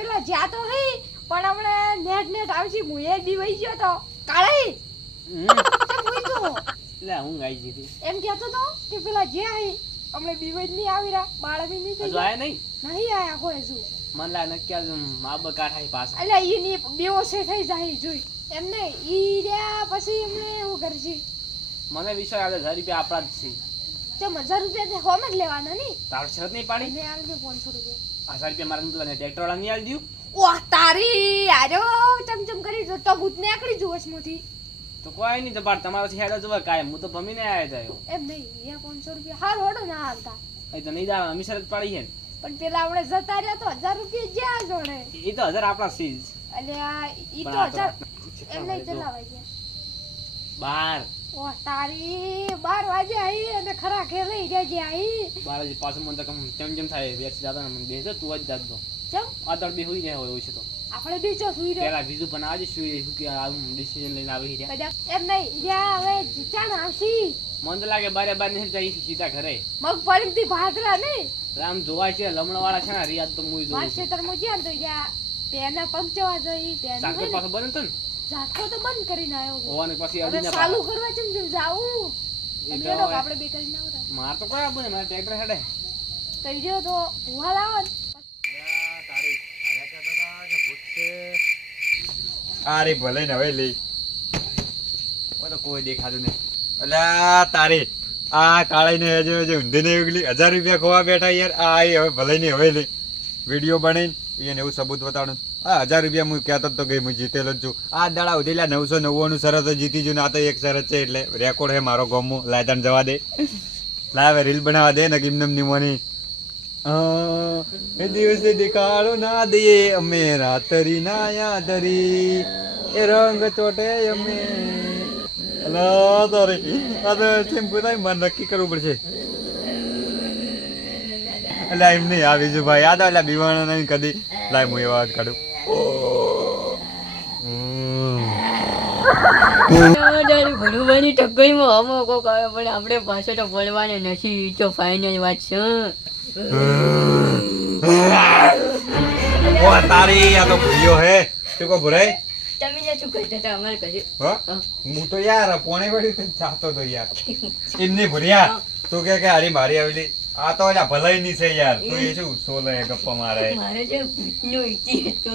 પેલા જ્યાં તો હે પણ હમણે નેટ આવશે હું એ બી વઈ ગયો તો કાળી તે કોઈ તો લે હું ગાઈ જીતી એમ કહેતો તો કે પેલા જે હે હમણે બી વઈ નહીં આવી રહ્યા બાળ બી નહીં થઈ હજુ આયા નહીં નહીં આયા કોઈ હજુ મન લા નક્કી મા બકાઠાઈ પાછા એટલે ઈ ની બેઓ સે થઈ જાય જોઈ એમ નહીં ઈ રહ્યા પછી એમને હું કરશે મને વિશ્વાસ આવે 1000 રૂપિયા આપણા જ છે તે 1000 રૂપિયા હોમ જ લેવાના નહીં તાર શરત નહીં પાડી એને આલ દે 500 રૂપિયા 1000 રૂપિયા મારા પેલા ટ્રેક્ટર વાળા નહીં આલી દઉં ઓહ તારી આજો ચમચમ કરી તો ભૂત ને આકડી જોવસ મોથી તો કોઈ નહીં તો બાર તમારા હેડા જોવા કાયમ હું તો ભમીને આયા જાયો એમ નહીં યા 500 રૂપિયા હાર હોડો ના હાલતા એ તો નહીં જા અમે શરત પાડી છે પણ પેલા આપણે જતા રહ્યા તો 1000 રૂપિયા જ્યાં જોડે એ તો 1000 આપણા છે એટલે આ ઈ તો 1000 એમ નહીં કેટલા વાગ્યા 12 ઓહ તારી 12 વાગે આવી અને ખરા ખેલે જાય આવી 12 જે પાછું મને તો કેમ થાય વેચ જાતો ને મને બેસો તું જ જાતો ચમ આદર બે હોઈ જાય હોય છે તો આપણે બીજો સુઈ રહ્યો પેલા બીજું પણ આજે શું કે આ ડિસિઝન લઈને આવી રહ્યા બધા એમ નહીં યા હવે ચાણ આવશી મને તો લાગે બારે બાર ને જઈ સીધા ઘરે મગફળી થી ભાદરા નહીં રામ જોવાય છે લમણ વાળા છે ને રિયાદ તો મુઈ જોઉં માર ખેતર માં જ્યાં તો યા તેના પંચવા જઈ સાકર તેના પાછો બને તો ને ઝાટકો તો બંધ કરીને આવ્યો હોવાને પછી હવે અડીને ચાલુ કરવા ચમ જાવું એ એમ તો લેડો હવે- આપણે બે કરીને આવરા માર તો કોઈ આબુ ને મારા ટ્રેક્ટર હેડે તઈ જો તો હુવા લાવો ને અરે ભલે ને હવે લઈ તો કોઈ દેખાતું નહીં અલ્યા તારી આ કાળીને હજુ ઊંધી ને ઉગલી 1000 રૂપિયા ખોવા બેઠા યાર આ હવે ભલે ની હવે લઈ વિડીયો બનાવીને એને એવું સબૂત બતાવવાનું આ 1000 રૂપિયા હું કહેતો તો કે હું જીતેલો જ છું આ દાડા ઉધેલા 999 શરત જીતી છું ને આ તો એક શરત છે એટલે રેકોર્ડ હે મારો ગમો લાયતન જવા દે લાવે રીલ બનાવવા દે ને કિમનમ નિમોની એ દિવસે દેખાડો ના દે અમે રાતરી ના યાદરી એ રંગ ચોટે અમે અલા તારે આ તો ટેમ્પો થાય મન નક્કી કરવું પડશે એટલે એમ નહીં આ બીજું ભાઈ યાદ આવે બીવાણો નહીં કદી લાય હું એ વાત કાઢું ભણવાની ટક્કરમાં અમો કોક આવે પણ આપણે પાસે તો ભણવાને નથી તો ફાઇનલ વાત છે ઓ તારી આ તો ભૂલ્યો હે તું કો ભરાય તમે જે શું કહેતા હતા અમારે કહ્યું હા હું તો યાર પોણે વળી તો જાતો તો યાર એમને ભર્યા તું કે હારી મારી આવેલી આ તો ઓલા ભલાઈ ની છે યાર તું એ શું સોલે ગપ્પા મારે મારે જે ભૂતનો ઇતિહાસ તો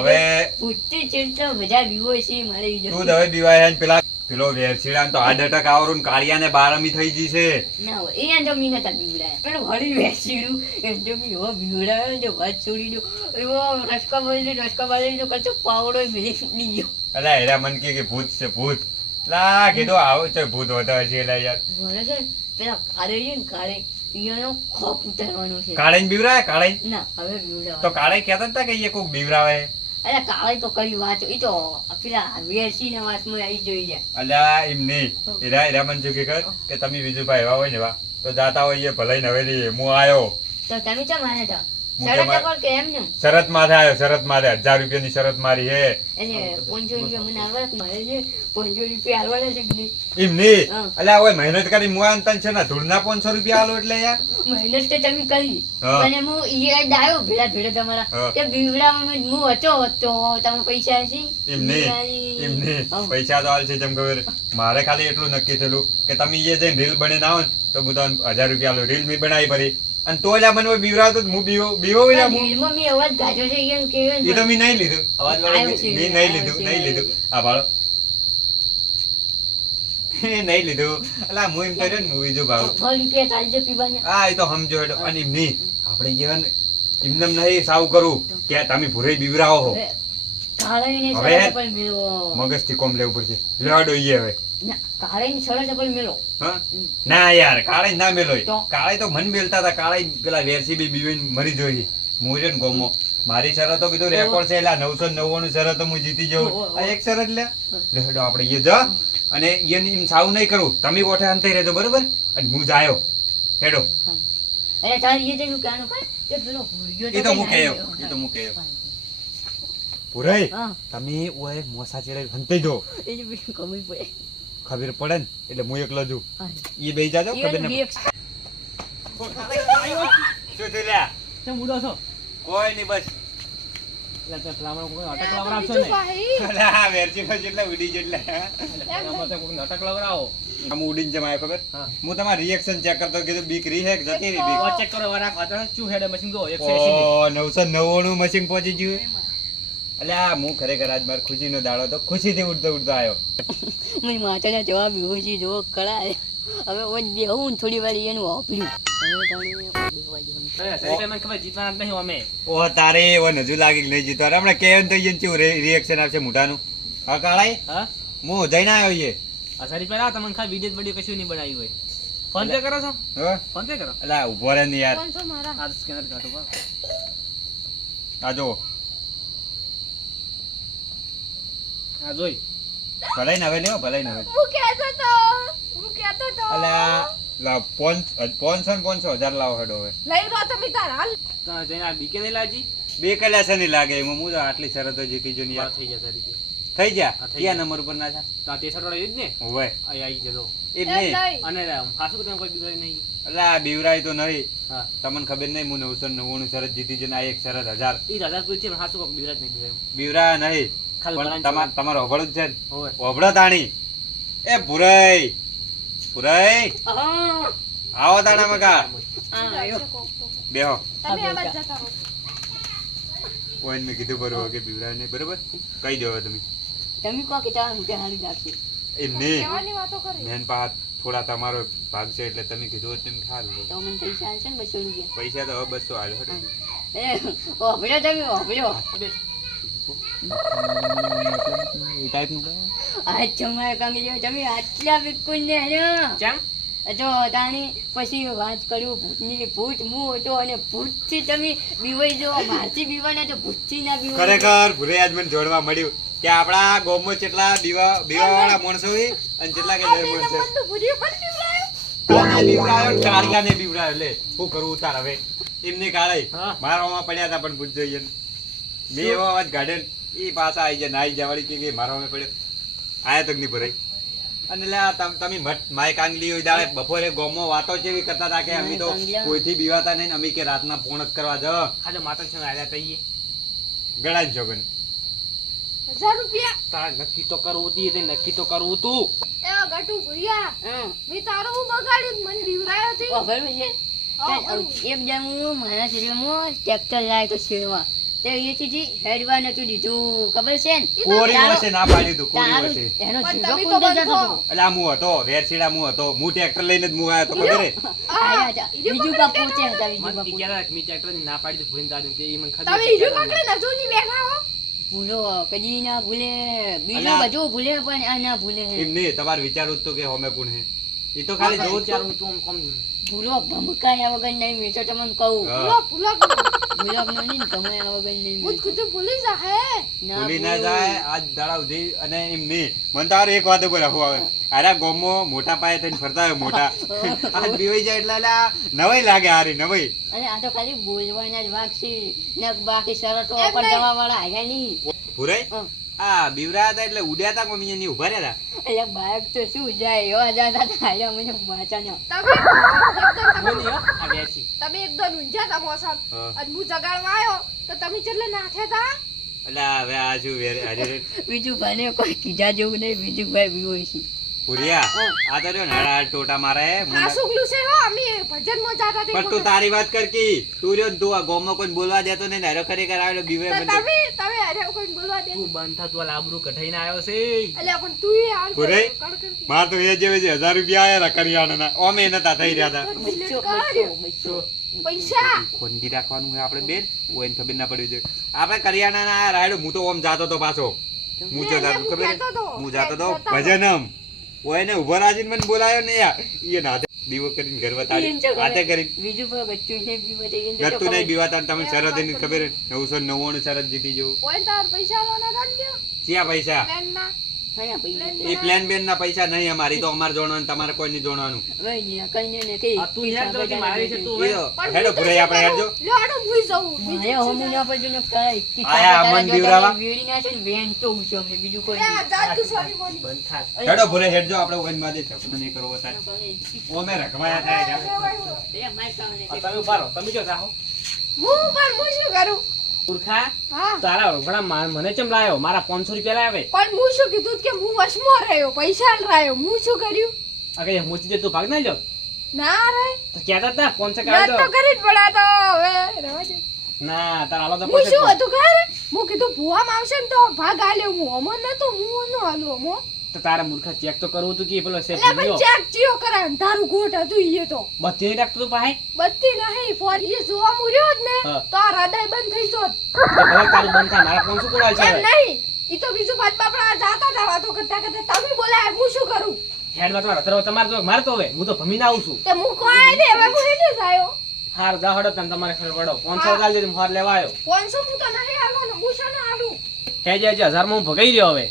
હવે ભૂતથી ચેટલા બધા વિવો છે મારે ઈ તું હવે બીવાય હે પેલા પેલો વેરછીડા તો હાર્ટ એટેક આવરું કાળિયા ને બારમી થઈ ગઈ છે ના હોય એ તો મી નતા બીવડાયા પેલું હળી વેચીડું એમ તો બી એવો બીવડાયો જો વાત છોડી દો એવો રસકા બાજરી તો કરતો પાવડો મેલી ફૂટી ગયો અલા હેરા મન કે ભૂત છે ભૂત લા કીધું આવો છે ભૂત હોતા છે એલા યાર મારે છે ને પેલા કાળે છે ને કાળે ઈયાનો ખોપ ઉતારવાનો છે કાળે ને બીવરાય કાળે ના હવે બીવડાવા તો કાળે કહેતા હતા કે એ કોક બીવરાવે અરે કાળે તો કઈ વાત ઈ તો પેલા વેરસી ના વાતમાં આવી જોઈ જાય અલ્યા એમ નહીં હીરા મન શું કે તમે બીજું ભાઈ એવા હોય ને વા તો જાતા હોય એ ભલાઈ નવેલી હું આયો તો તમે ચમ આયા હતા હું શરત તમાર- પર કે એમ ને શરત માથે આવ્યો શરત માથે 1000 રૂપિયાની શરત મારી હે એટલે 500 રૂપિયા મને આલવા મારે છે 500 રૂપિયા આલવાના છે કે નહીં એમ નહીં હા. અલ્યા ઓય મહેનત કરી મુઆન તન છે ને ધૂળના 500 રૂપિયા આલો એટલે યાર મહેનત તો તમે કરી હા. અને હું ઈ ડાયો ભેડા તમારા હા. તે બીવડામાં હું હતો તમે પૈસા છે એમ નહીં એમ નહીં પૈસા તો હાલ છે જેમ ખબર મારે ખાલી એટલું નક્કી થયેલું કે તમે એ જઈને રીલ બનીને આવો ને તો હું તમને 1000 રૂપિયા આલો રીલ મેં બનાવી પડી અને તો એલા મને બીવરાવતો તો હું બીવો એલા હું રીલમાં મેં અવાજ ગાજો છે એમ એ તો મેં નહીં લીધું અવાજ વાળો આવ્યો છે, મેં નહીં લીધું આ ભાળો નહીં લીધું અલા હું એમ કર્યો ને હું બીજું ભાવ 100 રૂપિયા ચાલજો પીવાના હા એ તો સમજો હેડો અને એમ નહીં આપણે કહેવાય ને એમને નહીં સાવ કરું કે તમે ભૂરે બીવરાવો હો કાળાઈને હવે સળા ચપ્પલ મેલો મગજથી કોમ લેવું પડશે લેવાડો ઈ હવે ના કાળાઈને સળા ચપ્પલ મેલો હા ના યાર કાળે ના મેલો તો? કાળે તો મન મેલતા હતા કાળે પેલા વેરસી બી બીવીને મરી જોઈ હું છે ને ગોમો મારી શરતો કીધું રેકોર્ડ છે એટલે 999 શરતો હું જીતી જાઉં આ એક શરત લે લેડો આપણે એ જા અને એને એમ સાવ નહીં કરું તમે ગોઠે અંતે રહેજો બરોબર અને હું જાયો હેડો અરે તારી એ જેનું કાનો કર તે પેલો ભૂર્યો એ તો મૂકે એ તો મૂકે પુરાઈ હા તમે ઓય મોસા ચેડે હંતે જો એ જ બીજું કમી પડે ખબર પડે ને એટલે હું એકલો છું હા એ બેહી જાજો ખબર ને શું થયું લ્યા તે મુડો છો કોઈ નહીં બસ એટલે તો ભલામણ કોઈ નાટક આ તો લવરાવશો બીજું ને ભાઈ. અલા વેરચીભાઈ જેટલા ઉડી જેટલા એમાં તો કોઈ નાટક લવરાવો આમ ઉડીને જેમ આવ્યો ખબર હા. હું તમારું રિએક્શન ચેક કરતો કીધું બીક રહી હે કે જતી રહી બીક ચેક કરો વરા ખાતા શું હેડે મશીન જો 180 ઓ 999 મશીન પહોંચી ગયું અલ્યા હું ખરેખર આજ માર ખુશીનો દાડો તો ખુશીથી ઉડતો ઉડતો આવ્યો મારી માતાના જવાબ એવો છે જો કળાય હવે ઓજ બેહું ને થોડી વાર એનું વાપર્યું હવે તાણે બેહવા દેવાનું. સરી મને ખબર જીતવાના જ નહીં અમે ઓ તારે એવો નજુ લાગી કે નહીં જીતો હમણાં કેમ તો ઈયન કેવું રિએક્શન આવશે મોઢાનું હા કાળાઈ હા હું જઈને આવ્યો ઈએ આ સરી પેલા તમને ખા વિડિયો વિડિયો કશું નહીં બનાવ્યું હોય ફોન પે કરો છો હા ફોન પે કરો અલા ઉભો રહે ને યાર 500 મારા. આ સ્કેનર કાઢો બા આ જો આ જોઈ ભલાઈ ને હવે લેવો ભલાઈ ને હવે હું કહેતો તો. અલા લા 500 લાવો હેડો હવે લઈ લો તમે તાર હાલ. તો જઈને આ બીકે નહીં લાજી બે કલાસે નહીં લાગે એમાં હું તો આટલી શરતો જીતી જો ને યાર થઈ ગયા સરી થઈ ગયા હા, થઈ કયા ગયા. નંબર ઉપર ના છે તો આ 63 વાળો જ ને હોય આ આવી જતો એમ એ નહીં લઈ. અને હાસુ તમે કોઈ બીજો નહીં અલા બીવરાય તો નહીં હા તમને ખબર નહીં હું 999 શરત જીતી છે ને આ એક શરત 1000 ઈ દાદા પૂછી પણ હાસુ કોઈ બીજો નહીં બીજો બીવરા નહીં ખાલી પણ બનાવીને તમારો અભળ જ છે ને હોય ઓભળો તાણી એ ભુરાઈ ભુરાઈ હા આવો તાણા મકા આ આયો બેહો તમે આમ જ જતા રહો. કોઈ મેં કીધું બરોબર કે બીવરાય નહીં બરોબર કહી દો હવે તમે તમે કહો કે તારા મુકે હારી લાગશે એમ નહીં કહેવાની વાતો કરે. મેન પાસ થોડા તમારો ભાગ છે એટલે તમે કીધું હોત તેમ સારું હોત. તો મને પૈસા આવશે ને 200 રૂપિયા પૈસા તો હવે 200 આલ્યો હટો. એ ઓભળ્યો તમે ઓભળ્યો ઈ ટાઈપનું આ ચમાય કાંગી તમે આટલા વિકુન ને હર્યો કેમ જો તાણી પછી વાત કર્યું ભૂતની ભૂત હું હતો અને ભૂતથી તમે બીવાઈ જો મારથી બીવાના તો ભૂતથી ના બીવાય ખરેખર ભુરાઈ આજ મને જોડવા મળ્યું કે આપણા ગામમાં કેટલા બીવાવાળા માણસો હોય અને કેટલા કે દર માણસો મન તો ભૂર્યું પણ પીવડાયું. કોને બીવડાયો ને કાળિયાને બીવડાયો લે શું કરું ઉતાર હવે એમને કાળાઈ હા. મારવામાં પડ્યા હતા પણ પૂછજો ઈને મેં એવો અવાજ ગાર્ડન એ પાછા આવી જાય નાઈ જવાળી કે મારવામાં પડ્યો આયા તો નહીં ભરાઈ અને લે તમે માઈક આંગલી હોય દાડે બપોરે ગોમમાં વાતો જેવી કરતા હતા કે અમે તો કોઈથી બીવાતા નહીં ને અમે કે રાતના પોણ જ કરવા જ ખાજો માતા છે આયા તઈએ ગળા જ જોગન 1000 રૂપિયા. તારા નક્કી તો કરવું હતી તે નક્કી તો કરવું તું એવા ગટુ ભૂર્યા. હા મેં તારું હું બગાડ્યું ને મને બીવરાયો હતી. ઓભળ્યું છે હા, એક જણ મારા શરીરમાં ટ્રેક્ટર લાવ્યો તો શેરવા તે એથી હેડવા નતું દીધું ખબર છે ને કોરી વસે ના પાડ્યું તું કોરી તારું વસે એનો પણ જીવો તમે તો કુંડે જતો બંધો. હતો. અલા હું હતો વેરસીડા હું હતો હું ટ્રેક્ટર લઈને જ હું આવ્યો તો ખબર હે આયા હતા. બીજું કા પોતે હતા બીજું મને કા ઈ કહેતા મી ટ્રેક્ટર ની ના પાડી દે ભૂલીને દાદા તે ઈ મને તમે ખબર ઈજુ પકડીને હજુ નહીં બેઠા હો. ભૂલો કદી ના ભૂલે બીજું અલા. બધું ભૂલે પણ આ ના ભૂલે એમ નહીં તમારે વિચારવું જ તો કે હોમે કોણ હે એ તો ખાલી જોવું જ ચારું તું આમ ભૂલો ધમકાયા વગર નહીં મેં તો તમને કહું હા. ભૂલો ભૂલો નો નહીં ને ધમકાયા વગર નહીં ભૂત કુતું ભૂલી જા હે. ભૂલી ના જાય આજ દાડા સુધી અને એમ નહીં મને તારે એક વાત ઉપર હું આવે અરે ગોમો મોટા પાયે થઈને ફરતા હોય મોટા આજ બીવાઈ જાય એટલે અલા નવાઈ લાગે હારી નવાઈ અને આ તો ખાલી બોલવાના જ વાક છે ને બાકી શરતો એમ પર નહીં. જવા વાળા આવ્યા નહીં ભુરાઈ હમ. આ બીવરા હતા એટલે ઉડ્યા હતા કોમી એની ઉભા રહ્યા હતા એટલે બાઈક તો શું જાય એવા જતા હતા આવ્યા મને વાંચાના બોલી હો આ બેસી તમે એકદમ ઊંઝા તા મોસમ હા. અને હું જગાડવા આવ્યો તો તમે કેટલે નાખ્યા તા. એટલે હવે આ શું હાજર બીજું ભાને કોઈ કીધા જેવું નહીં બીજું ભાઈ બીવો છે ભુરિયા હા. આ તો રહ્યો ને હાડા હાડ ટોટા મારે હે આ સુગલું છે હો અમે ભજનમાં જાતા તે પણ તું તારી વાત કર કી તું રહ્યો ને તું આ ગોમમાં કોઈ બોલવા દેતો નહીં ને હારો ખરેખર આવેલો બીવે તો મને તમે અરે કોઈ બોલવા દે. તું બંધ થા તું લાબરૂ કઢાઈને આવ્યો છે અલ્યા પણ તું યાર ભુરાઈ? કડકડ માર તો એ જેવે છે 1000 રૂપિયા આયા કરિયાણાના ઓમે નતા થઈ રહ્યા હતા બસો પૈસા ખોનગી રાખવાનું હોય આપણે બેન કોઈને ખબર ના પડી છે આપણે કરિયાણાના રાયડો હું તો ઓમ જાતો તો પાછો હું જો જાતો ખબર હે? હું જાતો તો ભજનમ ઓયને ઉભો રાજીને મને બોલાયો ને યાર ઈ નાતે દીવો કરીને ઘર વતાડી હાથે કરી બીજું પણ ગચ્ચું છે બીવું તો એને તો ગતું નહીં ખબર. બીવાતા ને તમે શરત એની ખબર હે? 999 શરત જીતી જવું કોઈ તાર પૈસા લો ના રાખ્યો ક્યાં પૈસા બેન ના હા, પૈસા તો. એ પ્લાન બેન ના પૈસા નહીં અમારી તો અમારે જોડવાનું તમારે કોઈ નહીં જોડવાનું હવે અહીંયા કઈને ને કઈ આ તું યાર તો કે મારી છે તું ઈ તો હેડો ભુરાઈ આપણે હેડજો લ્યો આડો ભૂઈ જવું મારે હોમું ના પડતું ને કરાય. ઈ આયા તારા અમન જો બીવરાવા? તારા વેડી ના છે ને વેણ તો ઊંચો અમને બીજું કોઈ એ નહીં. જાત તું સોરી બોલી બંધ થા હેડો ભુરાઈ હેડજો આપણે ઓન માં દે છકડો નહીં કરવો તાર ઓમે રખવાયા થાય એ માર સામે આ તમે ઉભા રહો તમે જો જાઓ હું પણ હું શું કરું મૂર્ખા હા તારા ઘણા મને ચમ લાયો મારા 500 રૂપિયા લાવે પણ હું શું કીધું કે હું વશમાં રહ્યો પૈસા રહ્યો હું શું કર્યું અગે મોચી દે તું ભાગ ના લ્યો ના રે તો કહેતા હતા 500 યાદ કાઢી તો દો કરી જ પડા તો હવે રહેવા દે. ના તારા આલો તો હું શું 500 હતું ખબર હું કીધું ભૂવામાં આવશે ને તો ભાગ આલ્યો હું અમો નતો હું નો આલું અમો તો તારા મૂર્ખા ચેક તો કરવું હતું કે પેલો સેફ એટલે ભાઈ લીધો ચેક ચિયો કરાય તારું ગોટ હતું ઈ તો બધી નહીં રાખતો તું પાહે બત્તી નહીં ફોર ઈ જોવા મુર્યો જ ને હા. તો આ હૃદય બંધ થઈ જોત તો ભલે તારું બંધ થાય મારા 500 કોણ હાલ છે એમ નહીં ઈ તો બીજું વાત બાપડા જાતા હતા વાતો કરતા કરતા તમે બોલાય હું શું કરું હેડમાં તમારા રતરો તમારે તો મારતો હવે હું તો ભમીને આવું છું તે હું કોઈ દે હવે હું હેડે જાયો હાર જા હડો તને તમારે ખબર પડો 500 ચાલ દે હાર લેવા આવ્યો 500 હું તો નહીં આલવાનો હું શાનો આલું હે જે 1000 માં હું ભગાઈ રહ્યો હવે